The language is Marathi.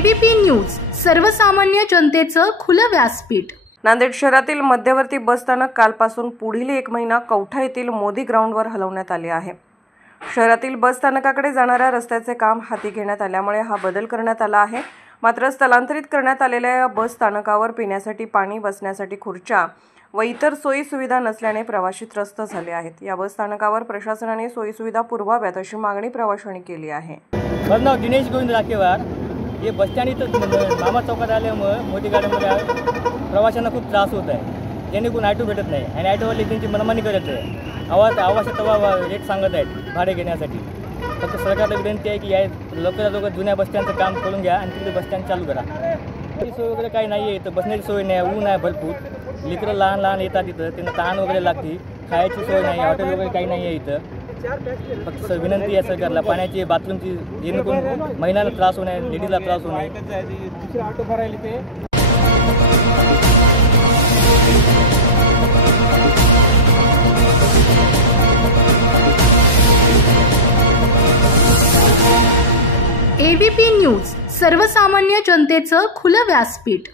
एबीपी न्यूज, सर्वसामान्य जनतेचं खुलं व्यासपीठ। नांदेड शहरातील मध्यवर्ती बस स्थानक कालपासून पुढील 1 महिना कौठा येथील मोदी ग्राउंडवर हलवण्यात आले आहे। शहरातील बस स्थानकाकडे जाणाऱ्या रस्त्याचे काम हाती घेण्यात आल्यामुळे हा बदल करण्यात आला आहे। मात्र स्थलांतरित करण्यात आलेल्या या बस स्थानकावर पिण्यासाठी पाणी, बसण्यासाठी खुर्च्या व इतर सोयी सुविधा नसल्याने प्रवासी त्रस्त झाले आहेत। या बस स्थानकावर प्रशासनाने सोयी सुविधा पुरवाव्यात अशी मागणी प्रवाशांनी केली आहे। माझं नाव दिनेश गोविंद राकेवार। हे बस स्टँड इथं मामा चौकात आल्यामुळे मोदी गार्डनमध्ये प्रवाशांना खूप त्रास होत आहे। जेणेकरून ऑटो भेटत नाही आणि ऑटोवाले त्यांची मनमानी करत आहे। आवाज रेट सांगत आहेत भाडे घेण्यासाठी। फक्त सरकारला विनंती आहे की या लवकरात लवकर जुन्या बस स्टँडचं काम करून घ्या आणि तिकडे बस स्टँड चालू करा। सोय वगैरे काही नाही आहे इथं, बसण्याची सोय नाही, ऊन आहे भरपूर, लेकरं लहान येतात इथं, त्यांना ताण वगैरे लागते, खायची सोय नाही, हॉटेल वगैरे काही नाही आहे इथं। फक्त विनंती आहे सरकारला पाण्याची, बाथरूमची, जेणेकरून महिलांना त्रास होऊ नये, लेडीजला त्रास होऊ नये। ऑटो भरायला ते एबीपी न्यूज, सर्वसामान्य जनतेचं खुलं व्यासपीठ।